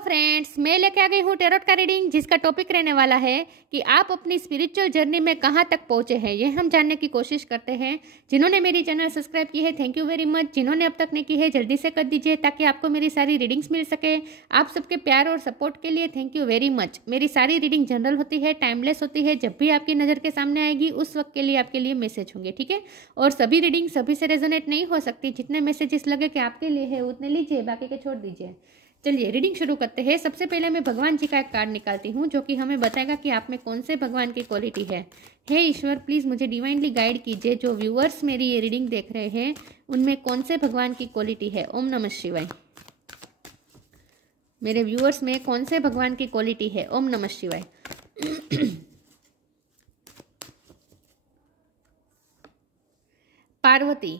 Friends, मैं लेके आ गई हूँ टैरोट का रीडिंग, जिसका टॉपिक रहने वाला है कि आप अपनी स्पिरिचुअल जर्नी में कहाँ तक पहुँचे हैं। ये हम जानने की कोशिश करते हैं। जिन्होंने मेरी चैनल सब्सक्राइब की है, थैंक यू वेरी मच। जिन्होंने अब तक नहीं की है, जल्दी से कर दीजिए ताकि आपको मेरी सारी रीडिंग्स मिल सके। आप सबके प्यार और सपोर्ट के लिए थैंक यू वेरी मच। मेरी सारी रीडिंग जनरल होती है, टाइमलेस होती है। जब भी आपकी नज़र के सामने आएगी उस वक्त के लिए आपके लिए मैसेज होंगे, ठीक है। और सभी रीडिंग सभी से रेजोनेट नहीं हो सकती। जितने मैसेजेस लगे कि आपके लिए है उतने लीजिए, बाकी के छोड़ दीजिए। चलिए रीडिंग शुरू करते हैं। सबसे पहले मैं भगवान जी का एक कार्ड निकालती हूँ जो कि हमें बताएगा कि आप में कौन से भगवान की क्वालिटी है। हे ईश्वर, प्लीज़ मुझे डिवाइनली गाइड कीजिए। जो व्यूअर्स मेरी ये रीडिंग देख रहे हैं उनमें कौन से भगवान की क्वालिटी है। ओम नमः शिवाय। मेरे व्यूअर्स में कौन से भगवान की क्वालिटी है। ओम नमः शिवाय। पार्वती,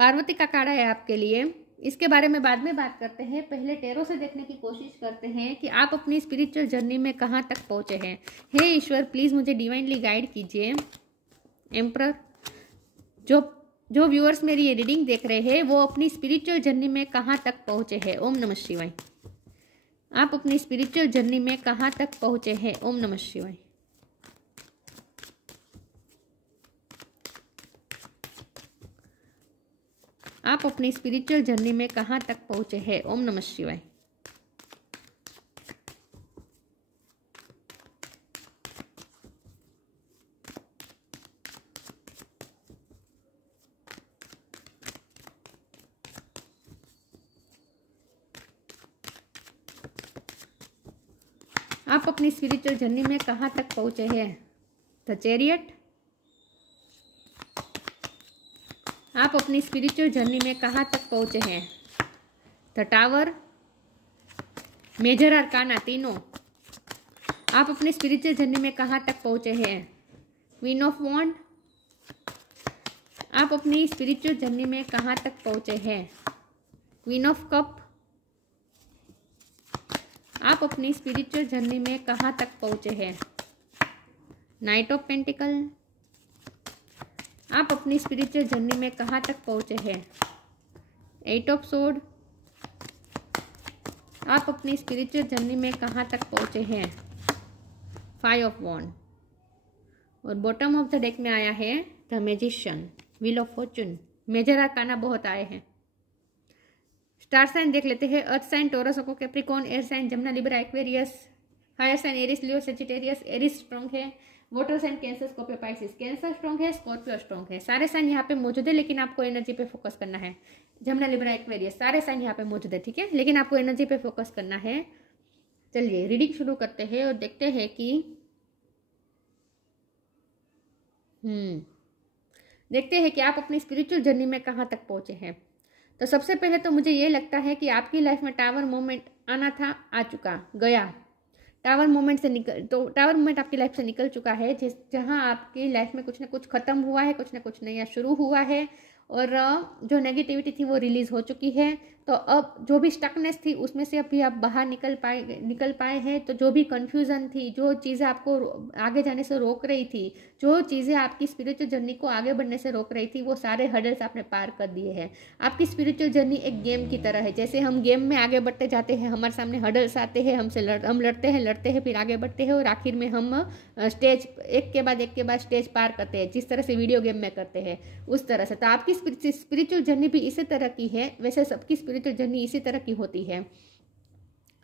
पार्वती का कार्ड है आपके लिए। इसके बारे में बाद में बात करते हैं। पहले टैरो से देखने की कोशिश करते हैं कि आप अपनी स्पिरिचुअल जर्नी में कहाँ तक पहुँचे हैं। हे ईश्वर, प्लीज़ मुझे डिवाइनली गाइड कीजिए। एम्परर, जो व्यूअर्स मेरी ये रीडिंग देख रहे हैं वो अपनी स्पिरिचुअल जर्नी में कहाँ तक पहुँचे हैं। ओम नमः शिवाय। आप अपनी स्पिरिचुअल जर्नी में कहाँ तक पहुँचे हैं। ओम नमः शिवाय। आप अपनी स्पिरिचुअल जर्नी में कहाँ तक पहुँचे हैं। ओम नमः शिवाय। आप अपनी स्पिरिचुअल जर्नी में कहाँ तक पहुँचे हैं। द चैरियट, आप अपनी स्पिरिचुअल जर्नी में कहाँ तक पहुँचे हैं। द टावर, मेजर अरकाना तीनों, आप अपनी स्पिरिचुअल जर्नी में कहाँ तक पहुँचे हैं। क्वीन ऑफ वॉन्ड, आप अपनी स्पिरिचुअल जर्नी में कहाँ तक पहुँचे हैं। क्वीन ऑफ कप, आप अपनी स्पिरिचुअल जर्नी में कहाँ तक पहुँचे हैं। नाइट ऑफ पेंटिकल, आप अपनी स्पिरिचुअल जर्नी में कहाँ तक पहुँचे हैं। एट ऑफ सोर्ड, आप अपनी स्पिरिचुअल जर्नी में कहाँ तक पहुँचे हैं। फाइव ऑफ वॉन्ड, और बॉटम ऑफ द डेक में आया है the magician, wheel of fortune. Major arcana बहुत आए हैं। स्टार साइन देख लेते हैं। Earth sign Taurus, Aquarius, Capricorn, air sign जमुना, Libra, Aquarius. Fire sign Aries, Leo, Sagittarius. Aries strong है। Water sign Cancer, Scorpio, Pisces. Cancer strong है, Scorpio strong है। सारे साइन यहाँ पे मौजूद है, लेकिन आपको एनर्जी पे फोकस करना है। जमुना, लिब्रा, एक्वेरियस, सारे साइन यहाँ पे मौजूद है, ठीक है, लेकिन आपको एनर्जी पे फोकस करना है। चलिए रीडिंग शुरू करते हैं और देखते हैं कि देखते हैं कि आप अपनी स्पिरिचुअल जर्नी में कहाँ तक पहुँचे हैं। तो सबसे पहले तो मुझे ये लगता है कि आपकी लाइफ में टावर मोमेंट आना था, आ चुका, गया। टावर मोमेंट से टावर मोमेंट आपकी लाइफ से निकल चुका है, जहाँ आपकी लाइफ में कुछ ना कुछ खत्म हुआ है, कुछ ना कुछ नया शुरू हुआ है, और जो नेगेटिविटी थी वो रिलीज हो चुकी है। तो अब जो भी स्टकनेस थी उसमें से अभी आप बाहर निकल पाए हैं। तो जो भी कन्फ्यूज़न थी, जो चीज़ें आपको आगे जाने से रोक रही थी, जो चीज़ें आपकी स्पिरिचुअल जर्नी को आगे बढ़ने से रोक रही थी, वो सारे हर्डल्स आपने पार कर दिए हैं। आपकी स्पिरिचुअल जर्नी एक गेम की तरह है। जैसे हम गेम में आगे बढ़ते जाते हैं, हमारे सामने हर्डल्स आते हैं, हम लड़ते हैं, फिर आगे बढ़ते हैं और आखिर में हम स्टेज एक के बाद स्टेज पार करते हैं, जिस तरह से वीडियो गेम में करते हैं उस तरह से। तो आपकी स्पिरिचुअल जर्नी भी इसी तरह की है। वैसे सबकी स्पिरिचुअल जर्नी इसी तरह की होती है,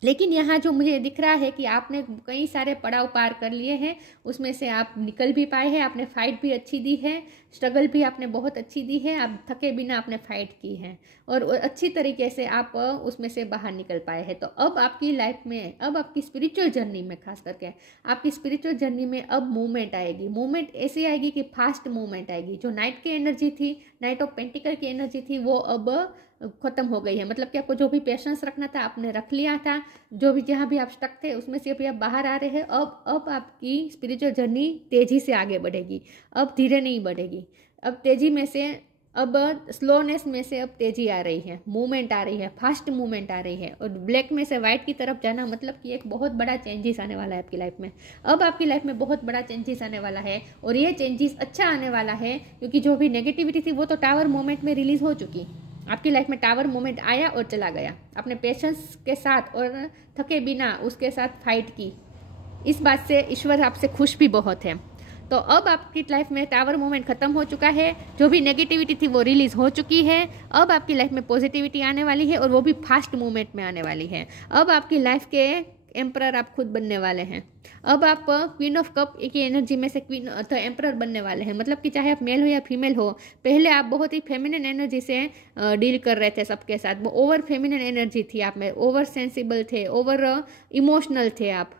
लेकिन यहाँ जो मुझे दिख रहा है कि आपने कई सारे पड़ाव पार कर लिए हैं। उसमें से आप निकल भी पाए हैं। आपने फाइट भी अच्छी दी है, स्ट्रगल भी आपने बहुत अच्छी दी है। आप थके बिना आपने फाइट की है और अच्छी तरीके से आप उसमें से बाहर निकल पाए हैं। तो अब आपकी लाइफ में, अब आपकी स्पिरिचुअल जर्नी में, खास करके आपकी स्पिरिचुअल जर्नी में अब मूवमेंट आएगी। मूवमेंट ऐसी आएगी कि फास्ट मूवमेंट आएगी। जो नाइट की एनर्जी थी, नाइट ऑफ पेंटिकल की एनर्जी थी, वो अब खत्म हो गई है। मतलब कि आपको जो भी पेशेंस रखना था आपने रख लिया था। जो भी जहाँ भी आप स्टक थे उसमें से अभी आप बाहर आ रहे हैं। अब आपकी स्पिरिचुअल जर्नी तेजी से आगे बढ़ेगी। अब धीरे नहीं बढ़ेगी। अब तेजी में से, अब स्लोनेस में से अब तेजी आ रही है, मूवमेंट आ रही है, फास्ट मूवमेंट आ रही है। और ब्लैक में से वाइट की तरफ जाना मतलब कि एक बहुत बड़ा चेंजेस आने वाला है आपकी लाइफ में। अब आपकी लाइफ में बहुत बड़ा चेंजेस आने वाला है और ये चेंजेस अच्छा आने वाला है, क्योंकि जो भी नेगेटिविटी थी वो तो टावर मोमेंट में रिलीज हो चुकी। आपकी लाइफ में टावर मोमेंट आया और चला गया, आपने पेशेंस के साथ और थके बिना उसके साथ फाइट की, इस बात से ईश्वर आपसे खुश भी बहुत है। तो अब आपकी लाइफ में टावर मोमेंट खत्म हो चुका है, जो भी नेगेटिविटी थी वो रिलीज हो चुकी है। अब आपकी लाइफ में पॉजिटिविटी आने वाली है और वो भी फास्ट मूवमेंट में आने वाली है। अब आपकी लाइफ के एम्परर आप खुद बनने वाले हैं। अब आप क्वीन ऑफ कप की एनर्जी में से क्वीन अथवा एम्परर बनने वाले हैं। मतलब कि चाहे आप मेल हो या फीमेल हो, पहले आप बहुत ही फेमिनिन एनर्जी से डील कर रहे थे सबके साथ, वो ओवर फेमिनिन एनर्जी थी आप में, ओवर सेंसिबल थे, ओवर इमोशनल थे, आप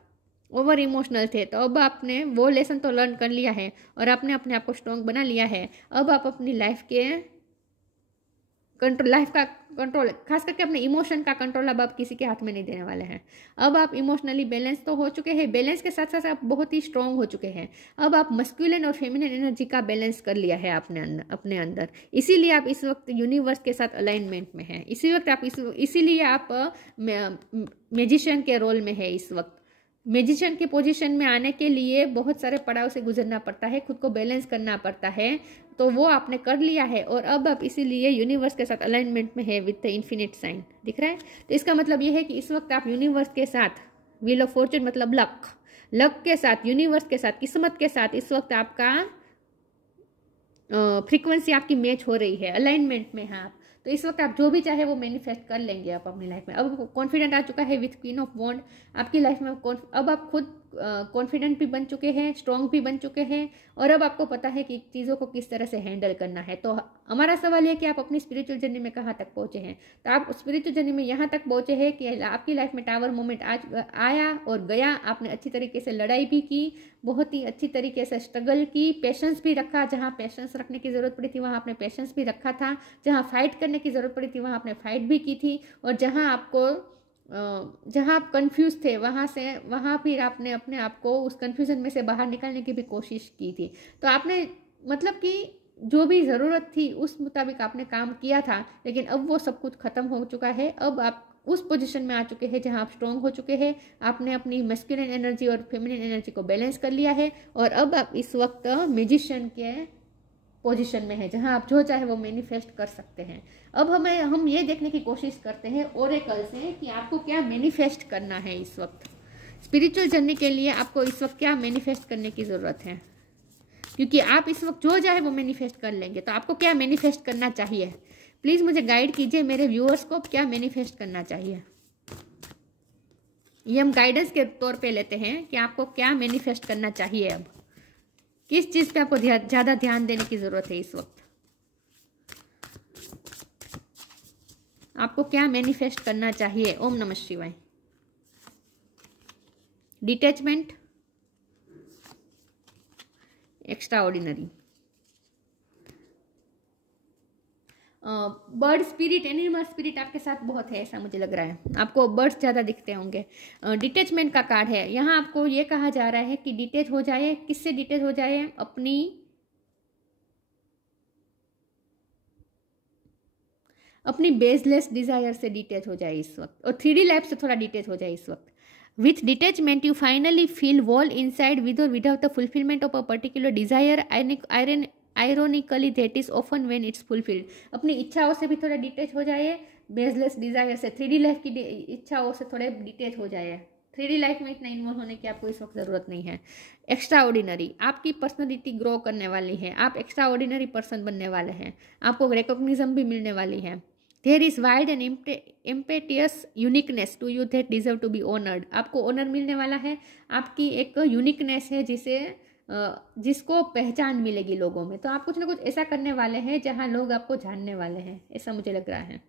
ओवर इमोशनल थे। तो अब आपने वो लेसन तो लर्न कर लिया है और आपने अपने आप को स्ट्रॉन्ग बना लिया है। अब आप अपनी लाइफ का कंट्रोल, खास करके अपने इमोशन का कंट्रोल अब आप किसी के हाथ में नहीं देने वाले हैं। अब आप इमोशनली बैलेंस तो हो चुके हैं, बैलेंस के साथ साथ आप बहुत ही स्ट्रांग हो चुके हैं। अब आप मस्कुलिन और फेमिनिन एनर्जी का बैलेंस कर लिया है आपने अपने अंदर, इसीलिए आप इस वक्त यूनिवर्स के साथ अलाइनमेंट में हैं। इसी वक्त आप इसीलिए आप मैजिशियन के रोल में है। इस वक्त मैजिशियन के पोजीशन में आने के लिए बहुत सारे पड़ाव से गुजरना पड़ता है, खुद को बैलेंस करना पड़ता है, तो वो आपने कर लिया है। और अब आप इसीलिए यूनिवर्स के साथ अलाइनमेंट में है विद द इन्फिनिट साइन, दिख रहा है। तो इसका मतलब ये है कि इस वक्त आप यूनिवर्स के साथ, व्हील ऑफ फॉर्चून मतलब लक के साथ, यूनिवर्स के साथ, किस्मत के साथ इस वक्त आपका फ्रीक्वेंसी आपकी मैच हो रही है, अलाइनमेंट में है आप। तो इस वक्त आप जो भी चाहे वो मैनिफेस्ट कर लेंगे आप अपनी लाइफ में। अब कॉन्फिडेंट आ चुका है विथ क्वीन ऑफ वॉन्ड आपकी लाइफ में। अब आप खुद कॉन्फिडेंट भी बन चुके हैं, स्ट्रॉन्ग भी बन चुके हैं, और अब आपको पता है कि चीज़ों को किस तरह से हैंडल करना है। तो हमारा सवाल ये कि आप अपनी स्पिरिचुअल जर्नी में कहाँ तक पहुँचे हैं। तो आप स्पिरिचुअल जर्नी में यहाँ तक पहुँचे हैं कि आपकी लाइफ में टावर मोमेंट आया और गया, आपने अच्छी तरीके से लड़ाई भी की, बहुत ही अच्छी तरीके से स्ट्रगल की, पेशेंस भी रखा, जहाँ पेशेंस रखने की ज़रूरत पड़ी थी वहाँ आपने पेशेंस भी रखा था, जहाँ फाइट करने की ज़रूरत पड़ी थी वहाँ आपने फाइट भी की थी, और जहाँ आप कंफ्यूज थे वहाँ फिर आपने अपने आप को उस कंफ्यूजन में से बाहर निकालने की भी कोशिश की थी। तो आपने मतलब कि जो भी ज़रूरत थी उस मुताबिक आपने काम किया था, लेकिन अब वो सब कुछ ख़त्म हो चुका है। अब आप उस पोजीशन में आ चुके हैं जहां आप स्ट्रॉन्ग हो चुके हैं, आपने अपनी मैस्कुलिन एनर्जी और फेमिनिन एनर्जी को बैलेंस कर लिया है, और अब आप इस वक्त मैजिशियन के पोजीशन में है जहां आप जो चाहे वो मैनिफेस्ट कर सकते हैं। अब हम ये देखने की कोशिश करते हैं ओरेकल से कि आपको क्या मैनिफेस्ट करना है इस वक्त। स्पिरिचुअल जर्नी के लिए आपको इस वक्त क्या मैनिफेस्ट करने की ज़रूरत है, क्योंकि आप इस वक्त जो चाहे वो मैनिफेस्ट कर लेंगे। तो आपको क्या मैनिफेस्ट करना चाहिए, प्लीज़ मुझे गाइड कीजिए मेरे व्यूअर्स को, क्या मैनिफेस्ट करना चाहिए। ये हम गाइडेंस के तौर पे लेते हैं कि आपको क्या मैनिफेस्ट करना चाहिए, अब किस चीज़ पे आपको ज़्यादा ध्यान देने की ज़रूरत है इस वक्त। आपको क्या मैनिफेस्ट करना चाहिए। ओम नमः शिवाय। Detachment, extra ordinary, bird spirit, animal spirit आपके साथ बहुत है, ऐसा मुझे लग रहा है। आपको बर्ड्स ज़्यादा दिखते होंगे। डिटैचमेंट का कार्ड है यहाँ, आपको ये कहा जा रहा है कि डिटैच हो जाए। किससे डिटैच हो जाए, अपनी बेसलेस डिजायर से डिटैच हो जाए इस वक्त, और 3D लाइफ से थोड़ा डिटैच हो जाए इस वक्त। With detachment you finally feel whole inside with और without the fulfilment of a particular desire, ironically that is often when it's fulfilled. अपनी इच्छाओं से भी थोड़ा डिटैच हो जाए, बेसलेस डिजायर से, 3D लाइफ की इच्छाओं से थोड़े डिटैच हो जाए। 3D लाइफ में इतना इन्वॉल्व होने की आपको इस वक्त ज़रूरत नहीं है। एक्स्ट्रा ऑर्डिनरी, आपकी पर्सनैलिटी ग्रो करने वाली है, आप एक्स्ट्रा ऑर्डिनरी पर्सन बनने वाले हैं, आपको रिकॉग्निजम भी मिलने वाली है। There is wide and impetuous uniqueness to you that deserve to be honoured. आपको ऑनर मिलने वाला है, आपकी एक यूनिकनेस है जिसको पहचान मिलेगी लोगों में। तो आप कुछ ना कुछ ऐसा करने वाले हैं जहां लोग आपको जानने वाले हैं, ऐसा मुझे लग रहा है।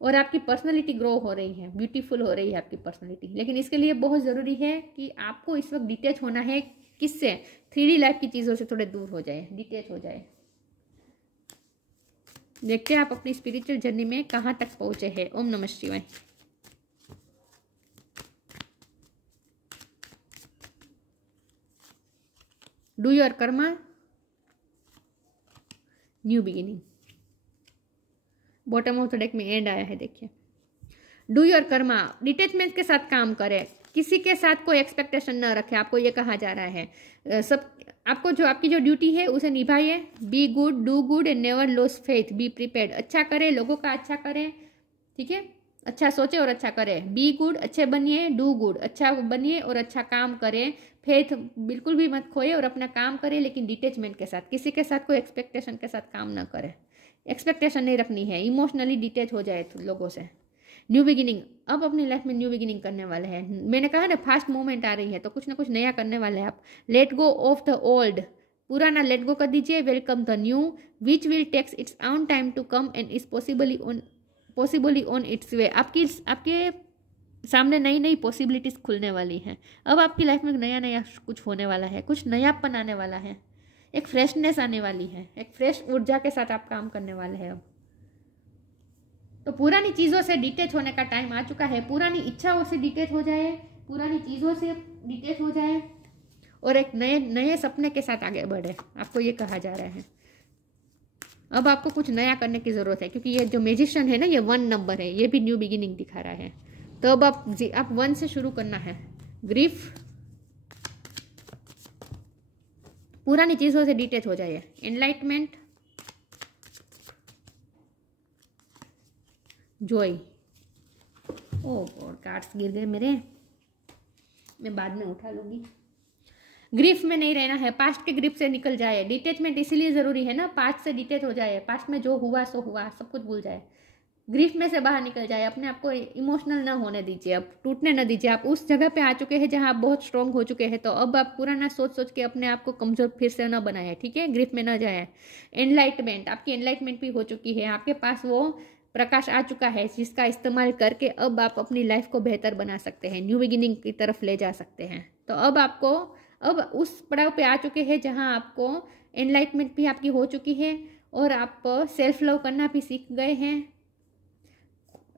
और आपकी पर्सनैलिटी ग्रो हो रही है, ब्यूटीफुल हो रही है आपकी पर्सनैलिटी। लेकिन इसके लिए बहुत ज़रूरी है कि आपको इस वक्त डिटैच होना है। किससे, 3D लाइफ की चीज़ों से थोड़े दूर हो जाए, डिटैच हो जाए। देखते हैं आप अपनी स्पिरिचुअल जर्नी में कहाँ तक पहुँचे हैं। ओम नमः शिवाय। Do your Karma, new beginning. Bottom of the deck में एंड आया है, देखिए। डू योर कर्मा, डिटैचमेंट के साथ काम करें, किसी के साथ कोई एक्सपेक्टेशन न रखें, आपको ये कहा जा रहा है। सब आपको जो आपकी जो ड्यूटी है उसे निभाइए। Be good, do good and never loss faith, be prepared. अच्छा करें, लोगों का अच्छा करें, ठीक है, अच्छा सोचे और अच्छा करें। बी गुड, अच्छे बनिए, डू गुड, अच्छा बनिए और अच्छा काम करें। फेथ बिल्कुल भी मत खोए और अपना काम करें, लेकिन डिटेचमेंट के साथ, किसी के साथ कोई एक्सपेक्टेशन के साथ काम ना करें। एक्सपेक्टेशन नहीं रखनी है, इमोशनली डिटेच हो जाए लोगों से। न्यू बिगिनिंग, अब अपनी लाइफ में न्यू बिगिनिंग करने वाले हैं। मैंने कहा ना फास्ट मूवमेंट आ रही है, तो कुछ ना कुछ नया करने वाले हैं आप। Let go of the old, पुराना लेट गो कर दीजिए। Welcome the new which will takes its own time to come and is possibly on its way. आपके सामने नई नई पॉसिबिलिटीज खुलने वाली हैं। अब आपकी लाइफ में नया नया कुछ होने वाला है, कुछ नयापन आने वाला है, एक फ्रेशनेस आने वाली है, एक फ्रेश ऊर्जा के साथ आप काम करने वाले हैं अब। तो पुरानी चीज़ों से डिटेच होने का टाइम आ चुका है। पुरानी इच्छाओं से डिटेच हो जाए, पुरानी चीज़ों से डिटेच हो जाए और एक नए नए सपने के साथ आगे बढ़े, आपको ये कहा जा रहा है। अब आपको कुछ नया करने की ज़रूरत है, क्योंकि ये जो मैजिशियन है ना, ये 1 नंबर है, ये भी न्यू बिगिनिंग दिखा रहा है। तो अब आप 1 से शुरू करना है। ग्रीफ, पुरानी चीज़ों से डिटेच हो जाइए। Enlightenment, joy. Oh God, cards गिर गए मेरे, मैं बाद में उठा लूँगी। ग्रीफ में नहीं रहना है, पास्ट के ग्रिप से निकल जाए। डिटेचमेंट इसीलिए ज़रूरी है ना, पास्ट से डिटेच हो जाए, पास्ट में जो हुआ सो हुआ, सब कुछ भूल जाए, ग्रीफ में से बाहर निकल जाए। अपने आप को इमोशनल ना होने दीजिए, अब टूटने ना दीजिए। आप उस जगह पे आ चुके हैं जहाँ आप बहुत स्ट्रॉन्ग हो चुके हैं, तो अब आप पुराना सोच के अपने आप को कमज़ोर फिर से ना बनाए, ठीक है, ग्रीफ में ना जाए। एनलाइटमेंट, आपकी एनलाइटमेंट भी हो चुकी है, आपके पास वो प्रकाश आ चुका है जिसका इस्तेमाल करके अब आप अपनी लाइफ को बेहतर बना सकते हैं, न्यू बिगिनिंग की तरफ ले जा सकते हैं। तो अब उस पड़ाव पे आ चुके हैं जहाँ आपको एनलाइटमेंट भी आपकी हो चुकी है और आप सेल्फ लव करना भी सीख गए हैं,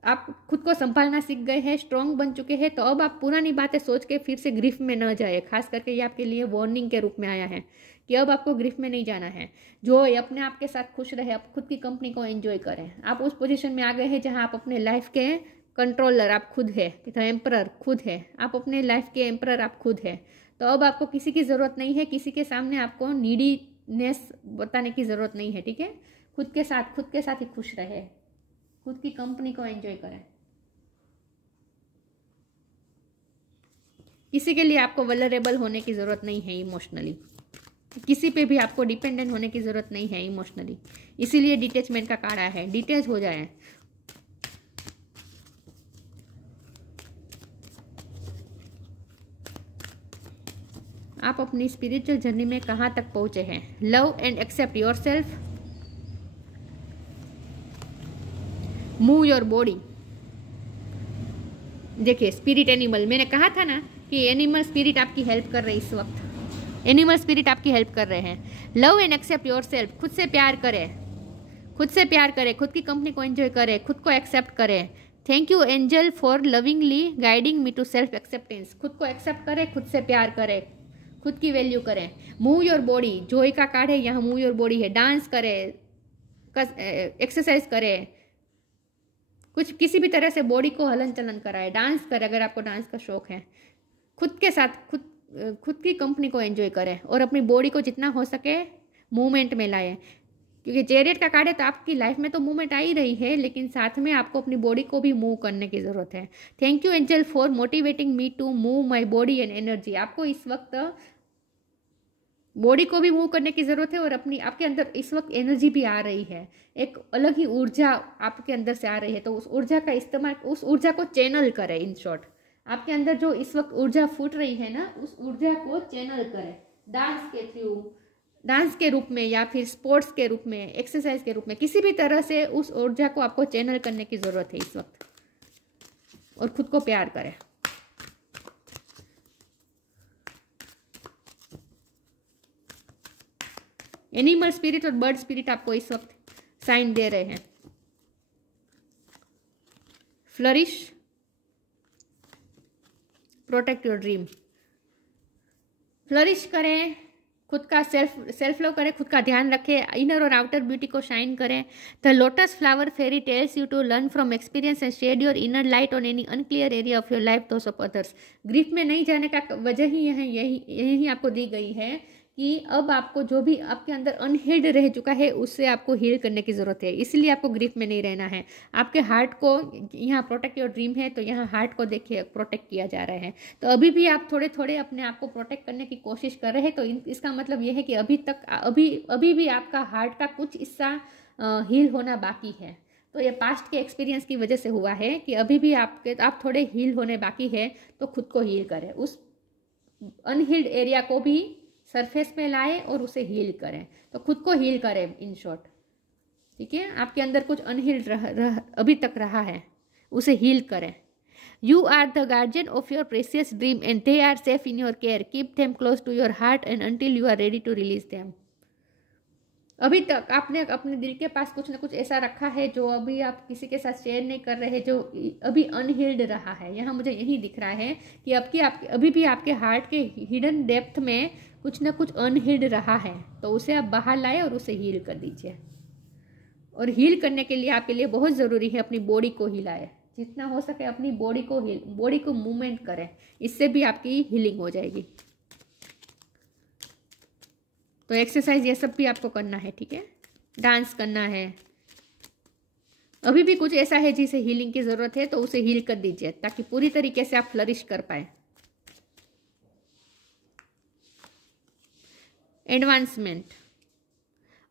आप खुद को संभालना सीख गए हैं, स्ट्रॉन्ग बन चुके हैं। तो अब आप पुरानी बातें सोच के फिर से ग्रिफ में न जाए। खास करके ये आपके लिए वार्निंग के रूप में आया है कि अब आपको ग्रिफ में नहीं जाना है। जो अपने आप के साथ खुश रहे, आप खुद की कंपनी को एंजॉय करें। आप उस पोजीशन में आ गए हैं जहां आप अपने लाइफ के कंट्रोलर आप खुद है, एम्परर खुद है, आप अपने लाइफ के एम्परर आप खुद है। तो अब आपको किसी की ज़रूरत नहीं है, किसी के सामने आपको नीडीनेस बताने की ज़रूरत नहीं है, ठीक है। खुद के साथ ही खुश रहे, खुद की कंपनी को एंजॉय करें। किसी के लिए आपको वल्नरेबल होने की ज़रूरत नहीं है इमोशनली, किसी पे भी आपको डिपेंडेंट होने की ज़रूरत नहीं है इमोशनली। इसीलिए डिटेचमेंट का कार्ड आया है, डिटेच हो जाए। आप अपनी स्पिरिचुअल जर्नी में कहाँ तक पहुँचे हैं। Love and accept yourself, move your body. देखिए स्पिरिट एनिमल, मैंने कहा था ना कि एनिमल स्पिरिट आपकी हेल्प कर रहे हैं, इस वक्त एनिमल स्पिरिट आपकी हेल्प कर रहे हैं। Love and accept yourself, खुद से प्यार करें, खुद से प्यार करें, खुद की कंपनी को एंजॉय करें, खुद को एक्सेप्ट करें। Thank you angel for lovingly guiding me to self acceptance. खुद को एक्सेप्ट करें, खुद से प्यार करें, खुद की वैल्यू करें। मूव योर बॉडी, जॉय का कार्ड है यहाँ, मूव योर बॉडी है। डांस करें, एक्सरसाइज करें, कुछ किसी भी तरह से बॉडी को हलन चलन कराए। डांस करें अगर आपको डांस का शौक है। खुद के साथ खुद की कंपनी को एंजॉय करें और अपनी बॉडी को जितना हो सके मूवमेंट में लाए, क्योंकि चैरियट का कार्ड है तो आपकी लाइफ में तो मूवमेंट आ ही रही है, लेकिन साथ में आपको अपनी बॉडी को भी मूव करने की ज़रूरत है। Thank you angel for motivating me to move my body and energy. आपको इस वक्त बॉडी को भी मूव करने की ज़रूरत है और आपके अंदर इस वक्त एनर्जी भी आ रही है, एक अलग ही ऊर्जा आपके अंदर से आ रही है। तो उस ऊर्जा का इस्तेमाल, उस ऊर्जा को चैनल करें। इन शॉर्ट, आपके अंदर जो इस वक्त ऊर्जा फूट रही है ना, उस ऊर्जा को चैनल करें डांस के थ्रू, डांस के रूप में या फिर स्पोर्ट्स के रूप में, एक्सरसाइज के रूप में, किसी भी तरह से उस ऊर्जा को आपको चैनल करने की ज़रूरत है इस वक्त। और खुद को प्यार करें। एनिमल स्पिरिट और बर्ड स्पिरिट आपको इस वक्त साइन दे रहे हैं। Flourish, protect your dream. Flourish करें, खुद का सेल्फ लव करें, खुद का ध्यान रखें, इनर और आउटर ब्यूटी को शाइन करें। The lotus flower fairy tells you to learn from experience and shed your inner light on any unclear area of your life those of others. Grief में नहीं जाने का वजह ही यही आपको दी गई है कि अब आपको जो भी आपके अंदर अनहील्ड रह चुका है उससे आपको हील करने की ज़रूरत है। इसलिए आपको ग्रीफ में नहीं रहना है। आपके हार्ट को यहाँ प्रोटेक्ट योर ड्रीम है, तो यहाँ हार्ट को देखिए प्रोटेक्ट किया जा रहा है। तो अभी भी आप थोड़े थोड़े अपने आप को प्रोटेक्ट करने की कोशिश कर रहे हैं, तो इसका मतलब ये है कि अभी भी आपका हार्ट का कुछ हिस्सा हील होना बाकी है। तो ये पास्ट के एक्सपीरियंस की वजह से हुआ है कि अभी भी आप थोड़े हील होने बाकी है, तो खुद को हील करें। उस अनहील्ड एरिया को भी सरफेस में लाए और उसे हील करें। तो खुद को हील करें इन शॉर्ट, ठीक है। आपके अंदर कुछ अनहील्ड अभी तक रहा है, उसे हील करें। You are the guardian of your precious dream and they are safe in your care. Keep them close to your heart and until you are ready to release them. अभी तक आपने अपने दिल के पास कुछ ना कुछ ऐसा रखा है जो अभी आप किसी के साथ शेयर नहीं कर रहे, जो अभी अनहील्ड रहा है। यहाँ मुझे यही दिख रहा है कि अभी भी आपके हार्ट के हिडन डेप्थ में कुछ ना कुछ अनहील्ड रहा है, तो उसे आप बाहर लाए और उसे हील कर दीजिए। और हील करने के लिए आपके लिए बहुत ज़रूरी है अपनी बॉडी को हिलाए, जितना हो सके अपनी बॉडी को मूवमेंट करें, इससे भी आपकी हीलिंग हो जाएगी। तो एक्सरसाइज ये सब भी आपको करना है, ठीक है। डांस करना है। अभी भी कुछ ऐसा है जिसे हीलिंग की ज़रूरत है, तो उसे हील कर दीजिए ताकि पूरी तरीके से आप फ्लरिश कर पाए। Advancement.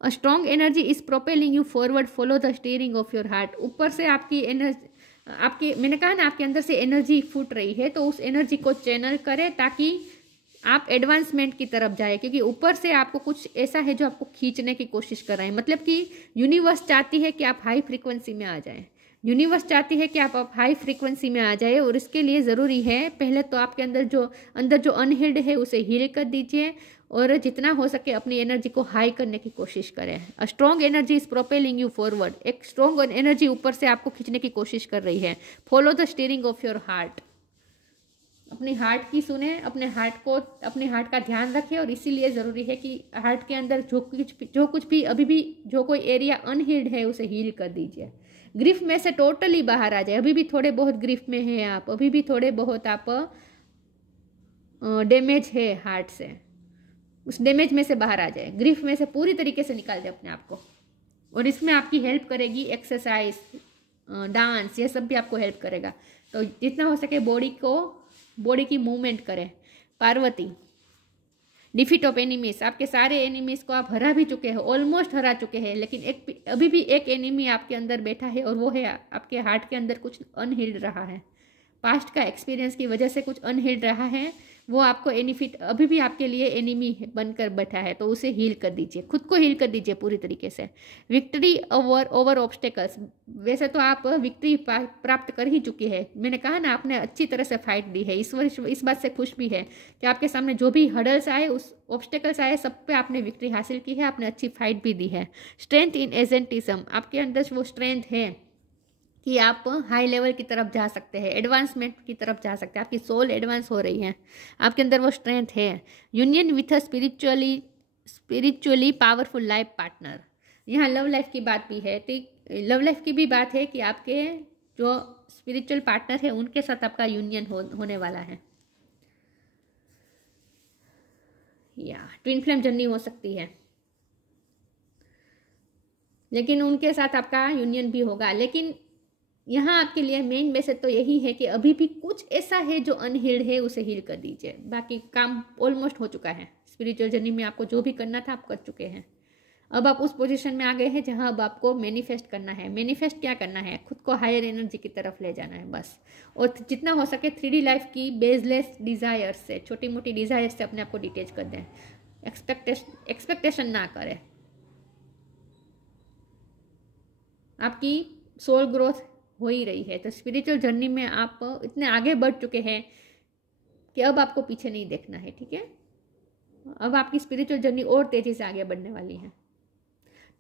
A strong energy is propelling you forward, follow the steering of your heart. ऊपर से आपकी एनर्जी, मैंने कहा ना आपके अंदर से एनर्जी फूट रही है, तो उस एनर्जी को चैनल करें ताकि आप एडवांसमेंट की तरफ जाए। क्योंकि ऊपर से आपको कुछ ऐसा है जो आपको खींचने की कोशिश कर रहे हैं। मतलब कि यूनिवर्स चाहती है कि आप हाई फ्रीक्वेंसी में आ जाएं। यूनिवर्स चाहती है कि आप हाई फ्रीक्वेंसी में आ जाए, और इसके लिए ज़रूरी है पहले तो आपके अंदर जो अनहील्ड है उसे हील कर दीजिए, और जितना हो सके अपनी एनर्जी को हाई करने की कोशिश करें। A strong energy is propelling you forward. एक स्ट्रॉन्ग एनर्जी ऊपर से आपको खींचने की कोशिश कर रही है। Follow the steering of your heart. अपने हार्ट की सुने, अपने हार्ट का ध्यान रखें। और इसीलिए ज़रूरी है कि हार्ट के अंदर जो कुछ भी अभी भी जो कोई एरिया अनहील्ड है उसे हील कर दीजिए। ग्रीफ में से टोटली बाहर आ जाए। अभी भी थोड़े बहुत ग्रीफ में है आप, अभी भी थोड़े बहुत आप डैमेज है हार्ट से, उस डैमेज में से बाहर आ जाए। ग्रीफ में से पूरी तरीके से निकाल दे अपने आप को। और इसमें आपकी हेल्प करेगी एक्सरसाइज, डांस, ये सब भी आपको हेल्प करेगा। तो जितना हो सके बॉडी की मूवमेंट करें। पार्वती। Defeat of enemies. आपके सारे एनिमीज को आप हरा भी चुके हैं, ऑलमोस्ट हरा चुके हैं, लेकिन अभी भी एक एनिमी आपके अंदर बैठा है, और वो है आपके हार्ट के अंदर कुछ अनहील्ड रहा है। पास्ट का एक्सपीरियंस की वजह से कुछ अनहील्ड रहा है, वो आपको अभी भी आपके लिए एनिमी बनकर बैठा है, तो उसे हील कर दीजिए। खुद को हील कर दीजिए पूरी तरीके से। Victory over obstacles. वैसे तो आप विक्ट्री प्राप्त कर ही चुकी है। मैंने कहा ना, आपने अच्छी तरह से फाइट दी है। इस बात से खुश भी है कि आपके सामने जो भी हर्डल्स आए, उस ऑब्स्टेकल्स आए, सब पे आपने विक्ट्री हासिल की है। आपने अच्छी फाइट भी दी है। Strength in agentism. आपके अंदर वो स्ट्रेंथ है कि आप हाई लेवल की तरफ जा सकते हैं, एडवांसमेंट की तरफ जा सकते हैं। आपकी सोल एडवांस हो रही है, आपके अंदर वो स्ट्रेंथ है। Union with a spiritually powerful life partner. यहाँ लव लाइफ की बात भी है, तो लव लाइफ की भी बात है कि आपके जो स्पिरिचुअल पार्टनर है उनके साथ आपका यूनियन होने वाला है। या ट्विन फ्लेम जर्नी हो सकती है, लेकिन उनके साथ आपका यूनियन भी होगा। लेकिन यहाँ आपके लिए मेन मैसेज तो यही है कि अभी भी कुछ ऐसा है जो अनहील्ड है, उसे हील कर दीजिए। बाकी काम ऑलमोस्ट हो चुका है। स्पिरिचुअल जर्नी में आपको जो भी करना था आप कर चुके हैं। अब आप उस पोजीशन में आ गए हैं जहाँ अब आपको मैनिफेस्ट करना है। मैनिफेस्ट क्या करना है? खुद को हायर एनर्जी की तरफ ले जाना है बस। और जितना हो सके 3D लाइफ की बेसलेस डिज़ायर से, छोटी मोटी डिज़ायर से अपने आप को डिटेच कर दें। एक्सपेक्टेशन ना करें। आपकी सोल ग्रोथ हो ही रही है, तो स्पिरिचुअल जर्नी में आप इतने आगे बढ़ चुके हैं कि अब आपको पीछे नहीं देखना है, ठीक है। अब आपकी स्पिरिचुअल जर्नी और तेज़ी से आगे बढ़ने वाली है।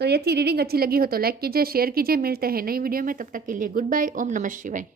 तो ये थी रीडिंग। अच्छी लगी हो तो लाइक कीजिए, शेयर कीजिए। मिलते हैं नई वीडियो में, तब तक के लिए गुड बाय। ओम नमः शिवाय।